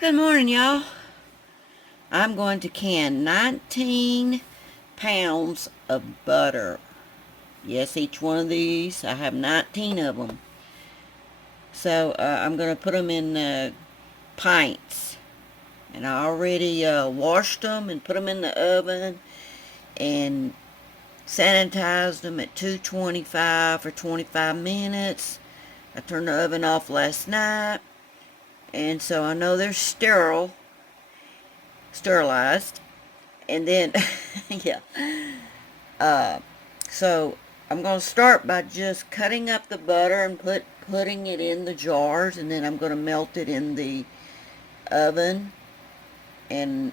Good morning, y'all. I'm going to can 19 pounds of butter. Yes, each one of these, I have 19 of them. So I'm going to put them in pints. And I already washed them and put them in the oven and sanitized them at 225 for 25 minutes. I turned the oven off last night, and so I know they're sterilized. And then, yeah. So I'm going to start by just cutting up the butter and putting it in the jars, and then I'm going to melt it in the oven. And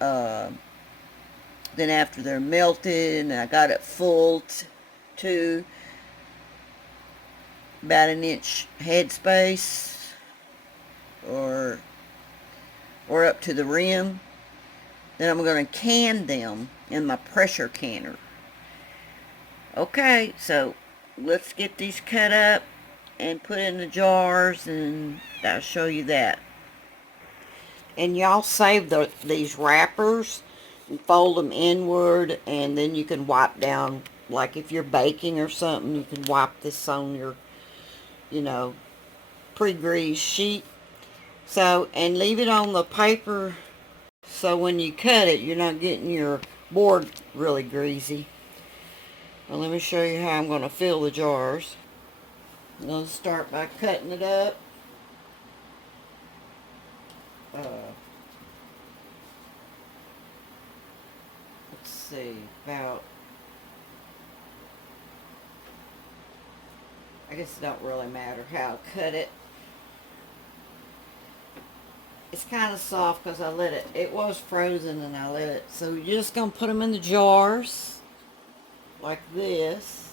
uh, then after they're melted, and I got it full to about an inch headspace, or up to the rim, then I'm going to can them in my pressure canner. Okay, so let's get these cut up and put in the jars, and I'll show you that. And y'all save these wrappers and fold them inward, and then you can wipe down, like if you're baking or something, you can wipe this on your, pre-greased sheet. So, and leave it on the paper so when you cut it, you're not getting your board really greasy. Well, let me show you how I'm going to fill the jars. I'm going to start by cutting it up. Let's see, about, I guess it don't really matter how I cut it. It's kind of soft because it was frozen and I let it. So you're just going to put them in the jars like this.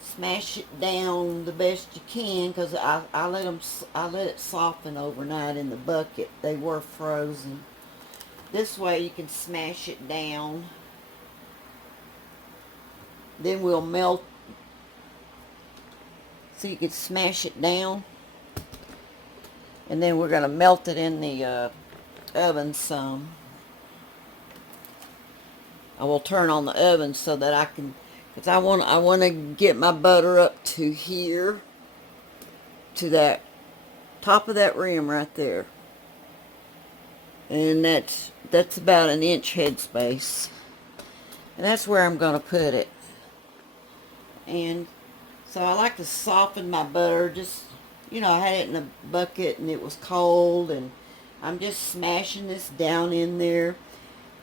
Smash it down the best you can, because I let it soften overnight in the bucket. They were frozen. This way you can smash it down. Then we'll melt. So you can smash it down. And then we're going to melt it in the oven some. I will turn on the oven so that I can, because I want to get my butter up to here, to that top of that rim right there. And that's about an inch headspace. And that's where I'm going to put it. And so I like to soften my butter. Just, I had it in a bucket and it was cold, and I'm just smashing this down in there.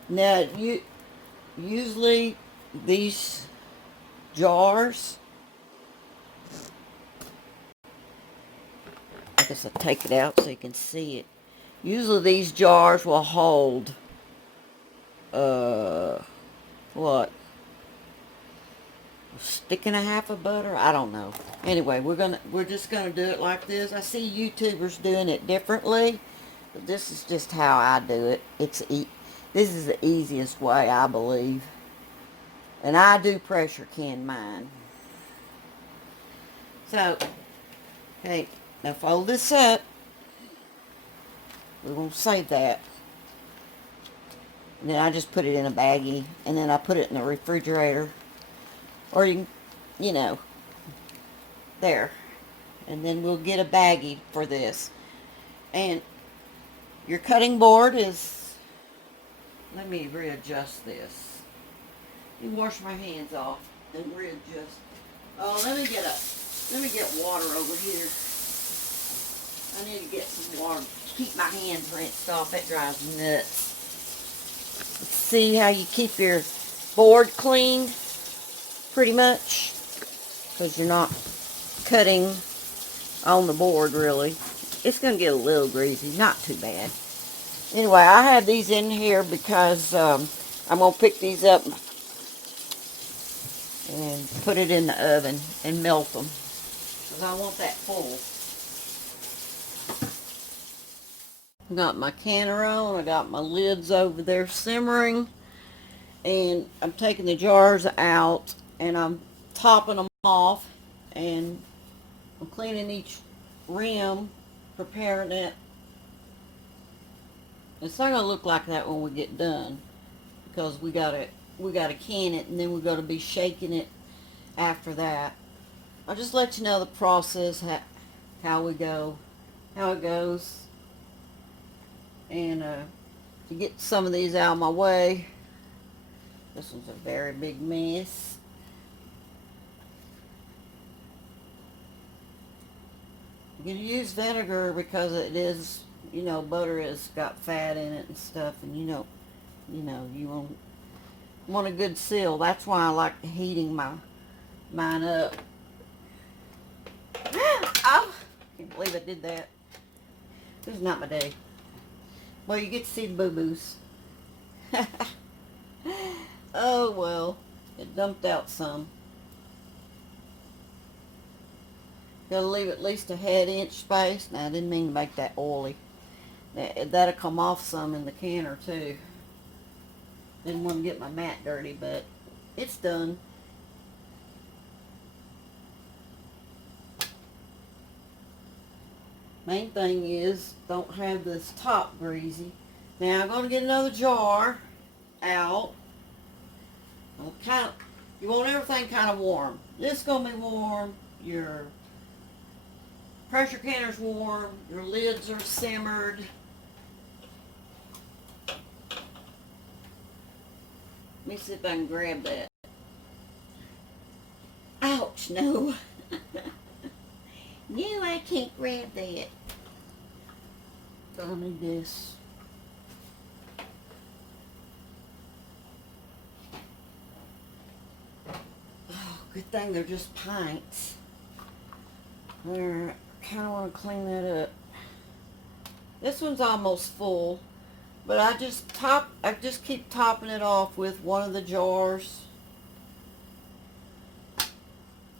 Now, usually these jars, I guess I'll take it out so you can see it. Usually these jars will hold, what? A stick and a half of butter? I don't know. Anyway, we're just gonna do it like this. I see YouTubers doing it differently, but this is just how I do it. This is the easiest way, I believe. And I do pressure can mine. So, okay, now fold this up. We're going to save that. And then I just put it in a baggie, and then I put it in the refrigerator. Or you can, there. And then we'll get a baggie for this. And your cutting board is, let me readjust this. Let me wash my hands off and readjust. Oh, let me get water over here. I need to get some water to keep my hands rinsed off. That drives me nuts. See how you keep your board clean, pretty much, because you're not cutting on the board really. It's going to get a little greasy, not too bad. Anyway, I have these in here because I'm going to pick these up and put it in the oven and melt them, because I want that full. I got my canner on, I got my lids over there simmering, and I'm taking the jars out and I'm topping them off, and I'm cleaning each rim, preparing it. It's not gonna look like that when we get done, because we gotta can it, and then we're gonna be shaking it after that. I'll just let you know the process, how it goes, and to get some of these out of my way. This one's a very big mess. You can use vinegar because it is, butter has got fat in it and stuff, and you want a good seal. That's why I like heating mine up. Oh, can't believe I did that. This is not my day. Well, you get to see the boo-boos. Oh, well, it dumped out some. Gotta leave at least a ½ inch space. Now, I didn't mean to make that oily. That'll come off some in the canner, too. Didn't want to get my mat dirty, but it's done. Main thing is, don't have this top greasy. Now, I'm going to get another jar out. You want everything kind of warm. This is going to be warm. Your pressure canner's warm. Your lids are simmered. Let me see if I can grab that. Ouch, no. No, I can't grab that. So I need this. Oh, good thing they're just pints. I kind of want to clean that up. This one's almost full, but I just keep topping it off with one of the jars.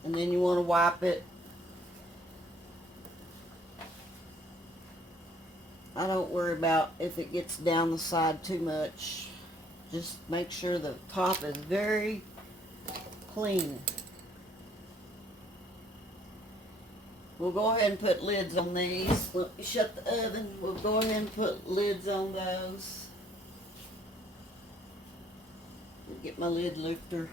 And then you want to wipe it. I don't worry about if it gets down the side too much. Just make sure the top is very clean. We'll go ahead and put lids on these. Let me shut the oven. We'll go ahead and put lids on those. Get my lid lifter.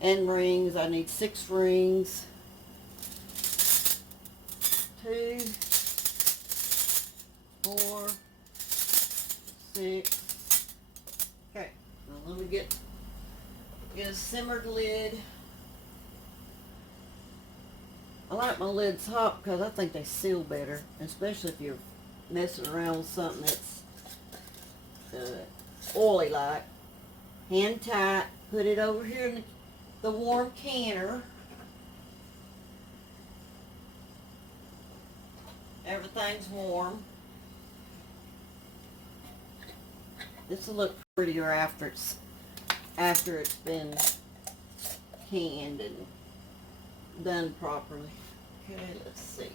And rings. I need 6 rings. 2, 4, 6. Okay. Now let me get a simmered lid. I like my lids hot because I think they seal better, especially if you're messing around with something that's oily like. Hand tight. Put it over here in the warm canner. Everything's warm. This will look prettier after it's been canned and done properly. Okay, let's see.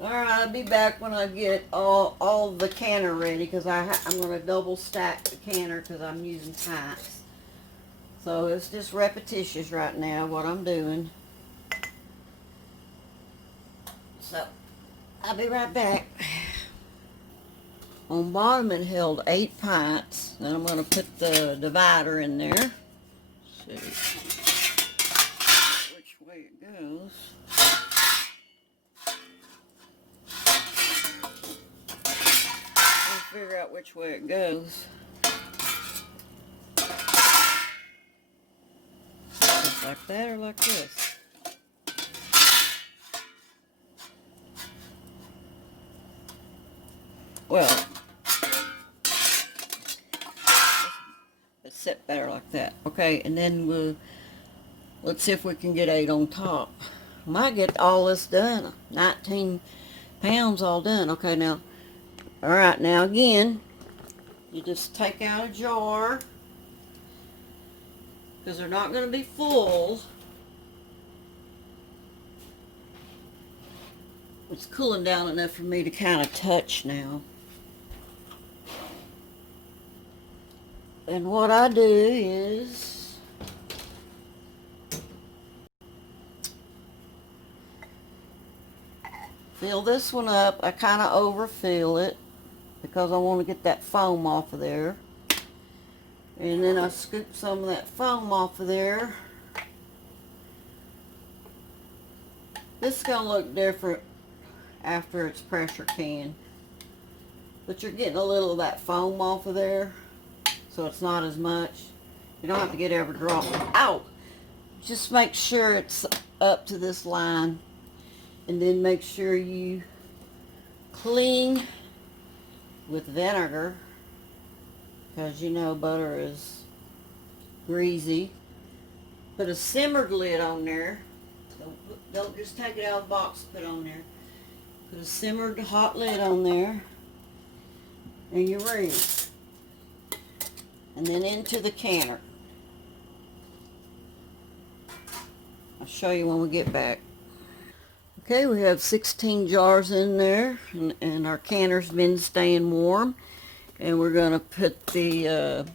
Alright, I'll be back when I get all the canner ready, because I'm going to double stack the canner because I'm using pints. So it's just repetitious right now what I'm doing. So I'll be right back. On bottom it held 8 pints. Then I'm going to put the divider in there. See which way it goes. Figure out which way it goes. Just like that or like this. Well, it's set better like that. Okay, and then let's see if we can get 8 on top. Might get all this done. 19 pounds all done. Okay, now. Alright, now again, you just take out a jar, because they're not going to be full. It's cooling down enough for me to kind of touch now. And what I do is fill this one up. I kind of overfill it because I want to get that foam off of there. And then I scoop some of that foam off of there. This is going to look different after it's pressure canned. But you're getting a little of that foam off of there, so it's not as much. You don't have to get every drop out. Just make sure it's up to this line. And then make sure you clean with vinegar, because you know butter is greasy. Put a simmered lid on there. Don't just take it out of the box and put it on there. Put a simmered hot lid on there. And you're ready. And then into the canner. I'll show you when we get back. Okay, we have 16 jars in there, and our canner's been staying warm. And we're going to put the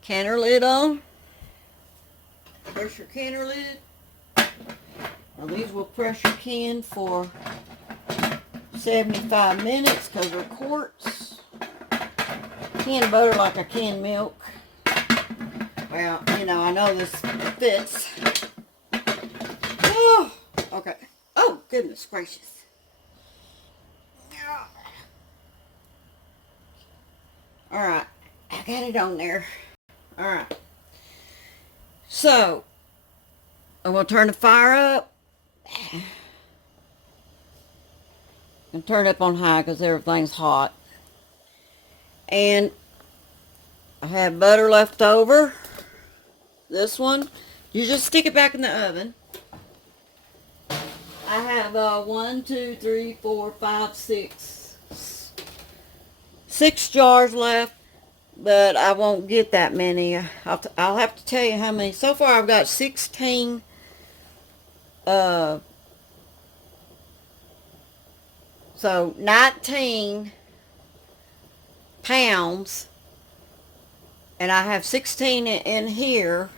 canner lid on. Pressure canner lid. Now these will pressure can for 75 minutes because they're quarts. Canned butter like a canned milk. Well, you know, I know this fits. Oh, okay. Oh, goodness gracious. Alright, I got it on there. Alright. So, I'm going to turn the fire up. And turn it up on high because everything's hot. And I have butter left over. This one. You just stick it back in the oven. I have 1, 2, 3, 4, 5, 6 jars left, but I won't get that many. I'll have to tell you how many. So far I've got 16 so 19 pounds, and I have 16 in here,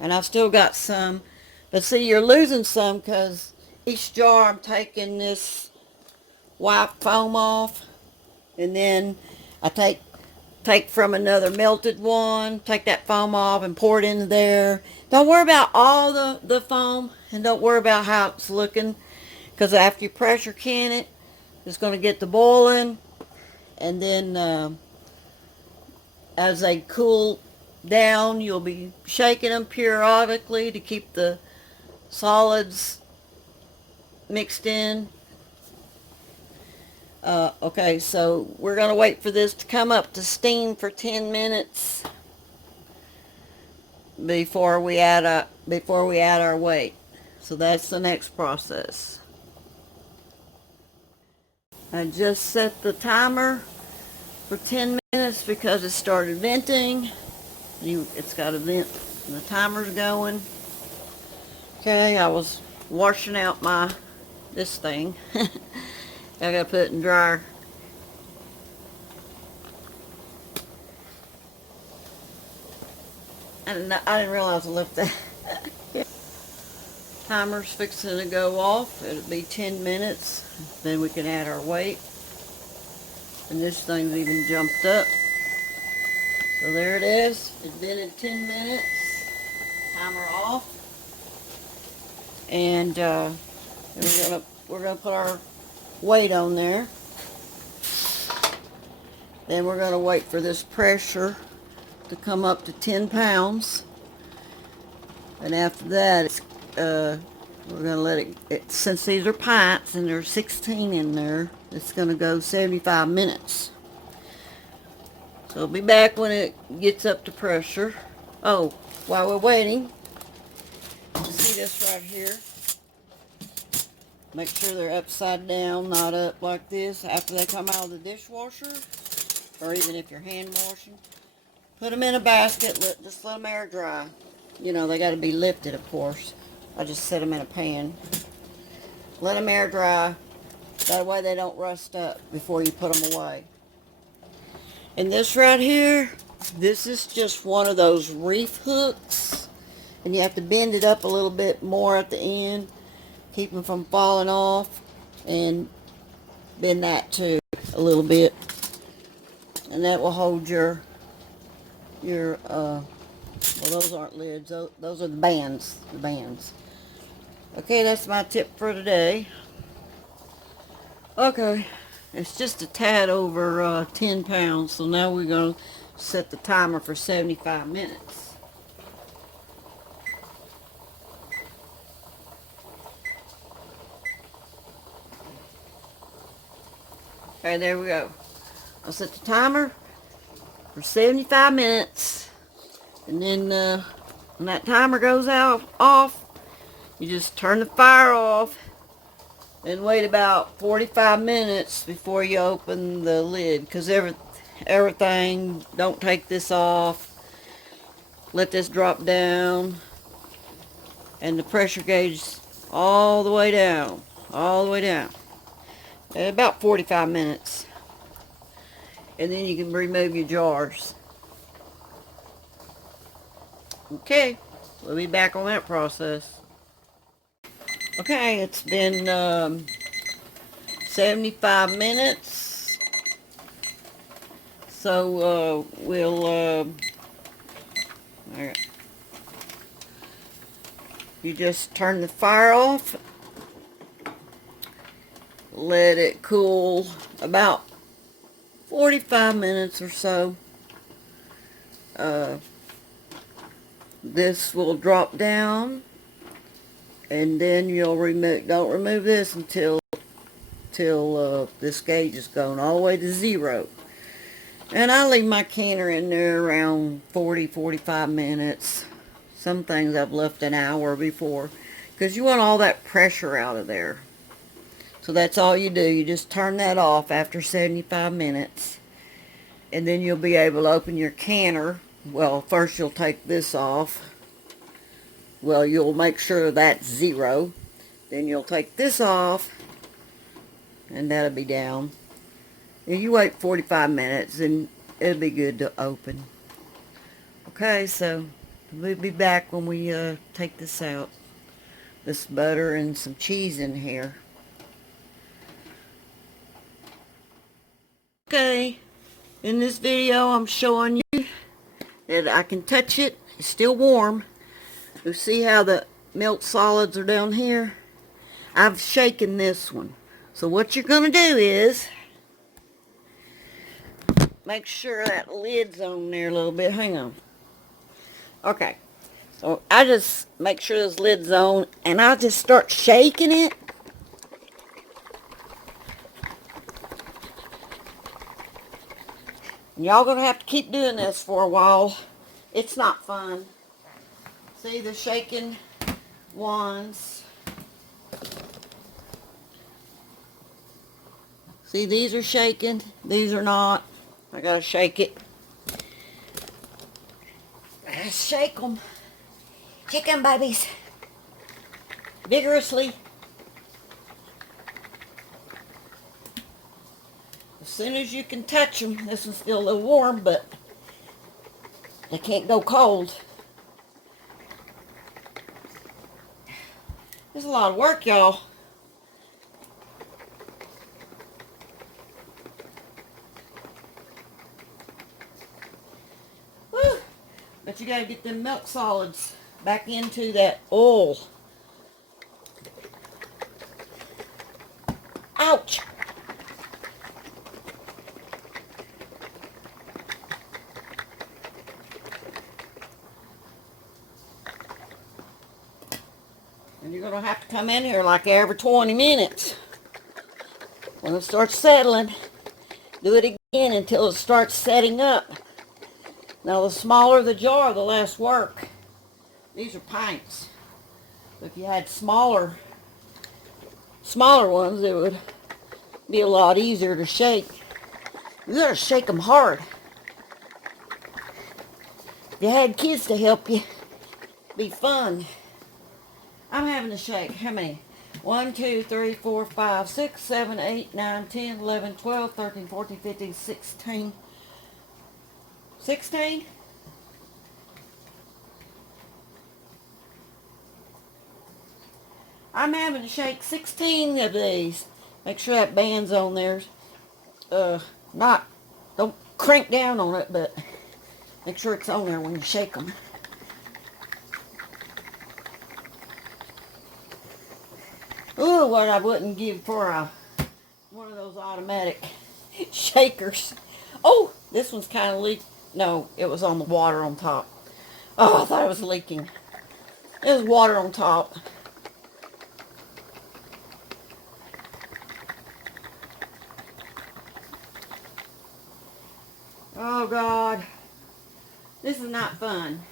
and I've still got some. But see, you're losing some because each jar I'm taking this white foam off, and then I take from another melted one, take that foam off and pour it into there. Don't worry about all the foam, and don't worry about how it's looking, because after you pressure can it, it's going to get to boiling, and then as they cool down, you'll be shaking them periodically to keep the solids mixed in. Okay, so we're going to wait for this to come up to steam for 10 minutes before we add our weight. So that's the next process. I just set the timer for 10 minutes because it started venting. It's got a vent, and the timer's going. Okay, I was washing out this thing. I gotta put it in dryer. I didn't realize I left that. Timer's fixing to go off. It'll be 10 minutes. Then we can add our weight. And this thing's even jumped up. So there it is. It's been in 10 minutes. Timer off. And we're gonna put our weight on there. Then we're gonna wait for this pressure to come up to 10 pounds. And after that, we're gonna let it, since these are pints and there's 16 in there, it's gonna go 75 minutes. So I'll be back when it gets up to pressure. Oh, while we're waiting, you see this right here? Make sure they're upside down, not up like this. After they come out of the dishwasher, or even if you're hand washing, put them in a basket. Just let them air dry. You know, they got to be lifted, of course. I just set them in a pan. Let them air dry. That way they don't rust up before you put them away. And this right here, this is just one of those reef hooks. And you have to bend it up a little bit more at the end. Keep them from falling off. And bend that too a little bit. And that will hold your well, those aren't lids. Those are the bands. The bands. Okay, that's my tip for today. Okay, it's just a tad over 10 pounds, so now we're going to set the timer for 75 minutes. Okay, there we go. I'll set the timer for 75 minutes, and then when that timer goes off, you just turn the fire off and wait about 45 minutes before you open the lid, because everything, don't take this off. Let this drop down, and the pressure gauge all the way down, at about 45 minutes. And then you can remove your jars. Okay, we'll be back on that process. Okay, it's been 75 minutes. So we'll you just turn the fire off, let it cool about 45 minutes or so. This will drop down, and then you'll don't remove this until this gauge is going all the way to 0. And I leave my canner in there around 40-45 minutes. Some things I've left an hour before, because you want all that pressure out of there. So that's all you do. You just turn that off after 75 minutes. And then you'll be able to open your canner. Well, first you'll take this off. Well, you'll make sure that's 0. Then you'll take this off, and that'll be down. And you wait 45 minutes, and it'll be good to open. Okay, so we'll be back when we take this out. This butter and some cheese in here. Okay, in this video I'm showing you that I can touch it. It's still warm. You see how the milk solids are down here? I've shaken this one. So what you're going to do is make sure that lid's on there a little bit. Hang on. Okay. So I just make sure this lid's on, and I just start shaking it. Y'all gonna have to keep doing this for a while. It's not fun. See the shaking ones? See, these are shaking. These are not. I gotta shake it. Let's shake them. Shake them, babies. Vigorously. As soon as you can touch them. This one's still a little warm, but they can't go cold. There's a lot of work, y'all. Woo! But you gotta get them milk solids back into that oil. Ouch! And you're going to have to come in here like every 20 minutes. When it starts settling, do it again until it starts setting up. Now the smaller the jar, the less work. These are pints. If you had smaller ones, it would be a lot easier to shake. You gotta shake them hard. If you had kids to help you, it'd be fun. I'm having to shake. How many? 1, 2, 3, 4, 5, 6, 7, 8, 9, 10, 11, 12, 13, 14, 15, 16. 16? I'm having to shake 16 of these. Make sure that band's on there. Not, don't crank down on it, but make sure it's on there when you shake them. Ooh, what I wouldn't give for one of those automatic shakers. Oh, this one's kind of leaked. No, it was on the water on top. Oh, I thought it was leaking. It was water on top. Oh, God. This is not fun.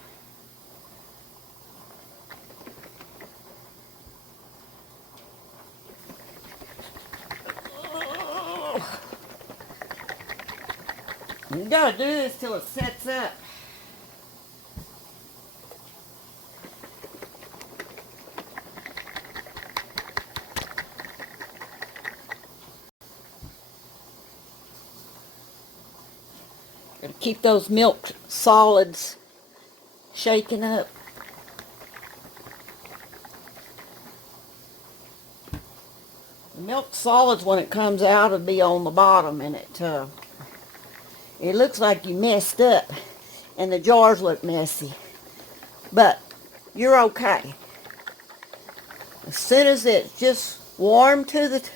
You gotta do this till it sets up. Gotta keep those milk solids shaking up. The milk solids, when it comes out, will be on the bottom, and it looks like you messed up, and the jars look messy. But you're okay. As soon as it's just warm to the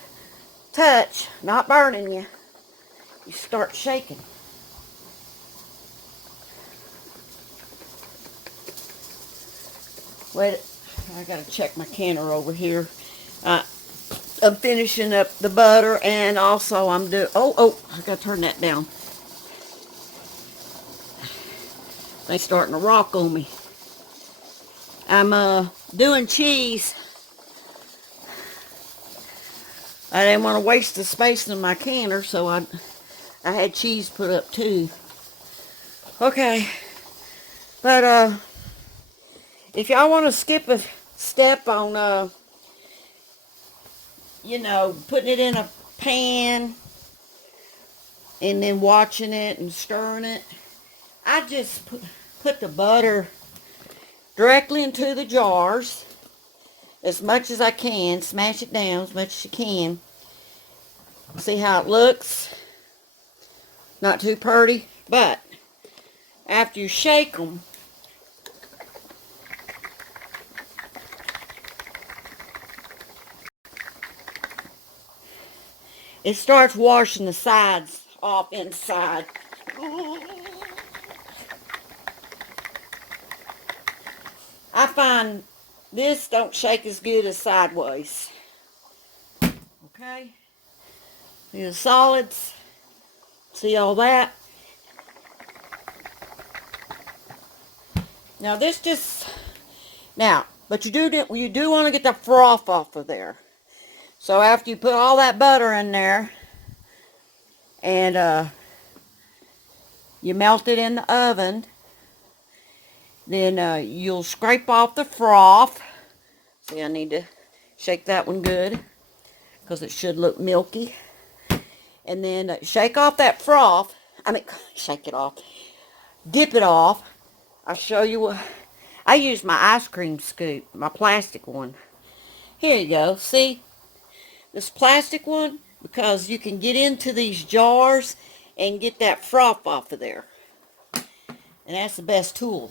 touch, not burning you, you start shaking. Wait, I gotta check my canner over here. I'm finishing up the butter, and also I'm doing, oh, I gotta turn that down. They starting to rock on me. I'm doing cheese. I didn't want to waste the space in my canner, so I had cheese put up too. Okay, but if y'all want to skip a step on putting it in a pan and then watching it and stirring it, I just put the butter directly into the jars as much as I can. Smash it down as much as you can. See how it looks? Not too pretty, but after you shake them, it starts washing the sides off inside. I find this don't shake as good as sideways. Okay? See the solids? See all that? Now this just, but you do want to get the froth off of there. So after you put all that butter in there and you melt it in the oven, then you'll scrape off the froth. See, I need to shake that one good because it should look milky. And then shake off that froth. Shake it off. Dip it off. I'll show you what. I use my ice cream scoop, my plastic one. Here you go. See? This plastic one, because you can get into these jars and get that froth off of there. And that's the best tool.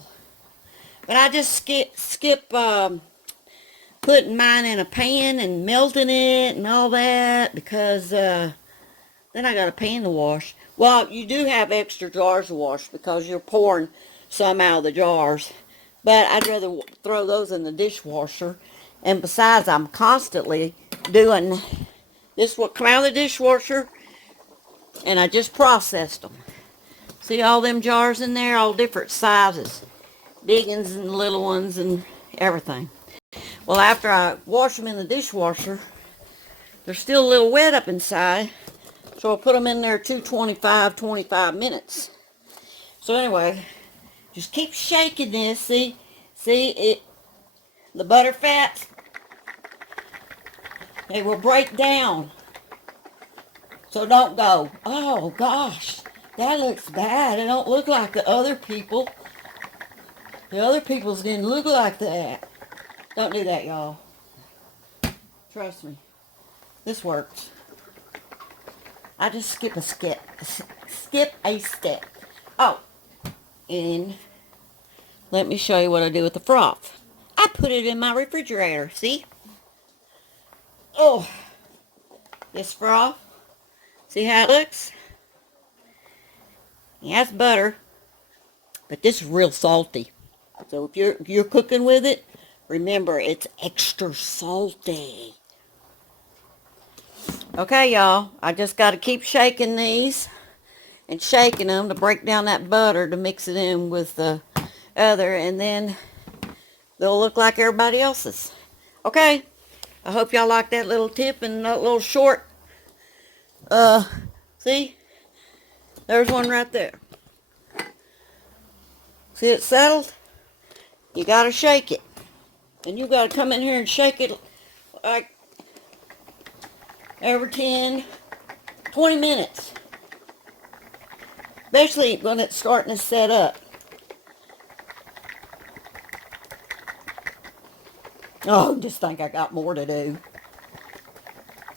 But I just skip putting mine in a pan and melting it and all that, because then I got a pan to wash. Well, you do have extra jars to wash because you're pouring some out of the jars. But I'd rather throw those in the dishwasher. And besides, I'm constantly doing this will come out of the dishwasher, and I just processed them. See all them jars in there, all different sizes. Big ones and little ones and everything. Well, after I wash them in the dishwasher, they're still a little wet up inside. So I'll put them in there 25 minutes. So anyway, just keep shaking this. See it, the butter fats, they will break down. So don't go, oh gosh, That looks bad. It don't look like the other people. The other people's didn't look like that. Don't do that, y'all. Trust me. This works. I just skip a step. Skip a step. Oh, and let me show you what I do with the froth. I put it in my refrigerator. See? Oh, this froth. See how it looks? Yeah, it's butter, but this is real salty. So if you're cooking with it, remember it's extra salty. Okay, y'all. I just got to keep shaking these and shaking them to break down that butter to mix it in with the other, and then they'll look like everybody else's. Okay. I hope y'all like that little tip and that little short. See? There's one right there. See it settled? You gotta shake it. And you gotta come in here and shake it like every 10, 20 minutes. Especially when it's starting to set up. Oh, just think I got more to do.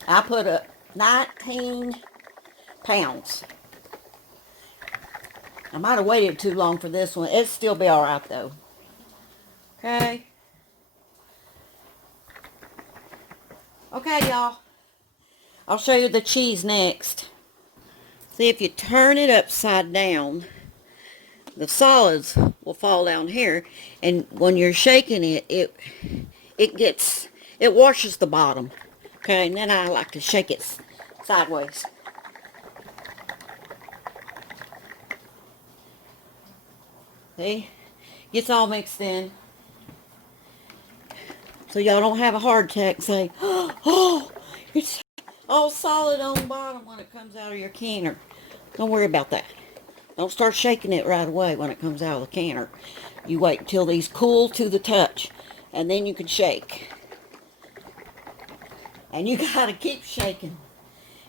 I put up 19 pounds. I might have waited too long for this one. It'll still be alright though. Okay. Okay, y'all. I'll show you the cheese next. See, if you turn it upside down, the solids will fall down here, and when you're shaking it, it washes the bottom. Okay, and then I like to shake it sideways. See? Gets all mixed in. So y'all don't have a heart attack and say, oh, it's all solid on the bottom when it comes out of your canner. Don't worry about that. Don't start shaking it right away when it comes out of the canner. You wait until these cool to the touch, and then you can shake. And you gotta keep shaking.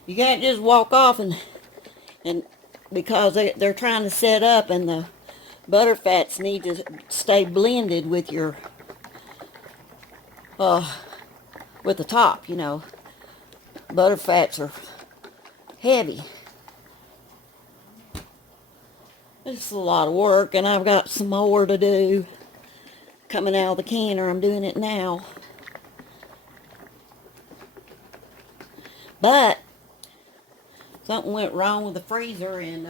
You can't just walk off and because they're trying to set up, and the butter fats need to stay blended with your with the top, you know. Butter fats are heavy. It's a lot of work, and I've got some more to do. Coming out of the canner, I'm doing it now. But something went wrong with the freezer, and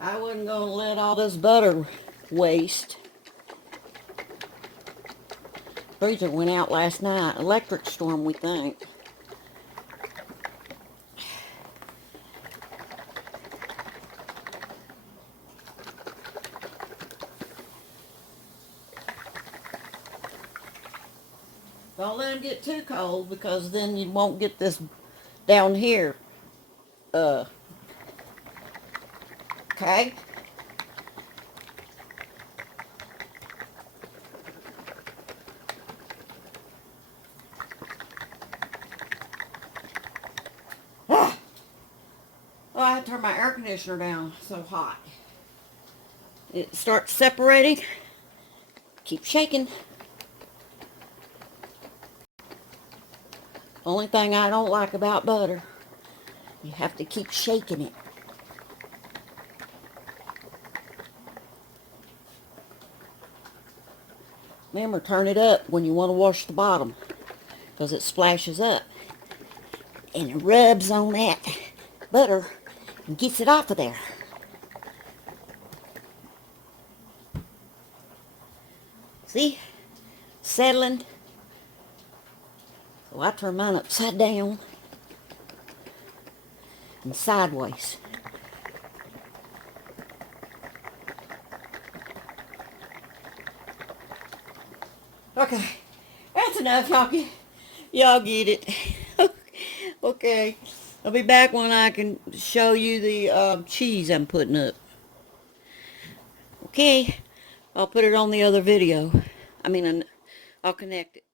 I wasn't going to let all this butter waste. Freezer went out last night. Electric storm, we think. Don't let them get too cold, because then you won't get this down here. Okay? Oh, I had to turn my air conditioner down. It's so hot. It starts separating. Keep shaking. Only thing I don't like about butter, you have to keep shaking it. Remember, turn it up when you want to wash the bottom, because it splashes up and it rubs on that butter and gets it off of there. See? Settling. So I turn mine upside down and sideways. Okay, that's enough, y'all get it. Okay, I'll be back when I can show you the cheese I'm putting up. Okay, I'll put it on the other video. I'll connect it.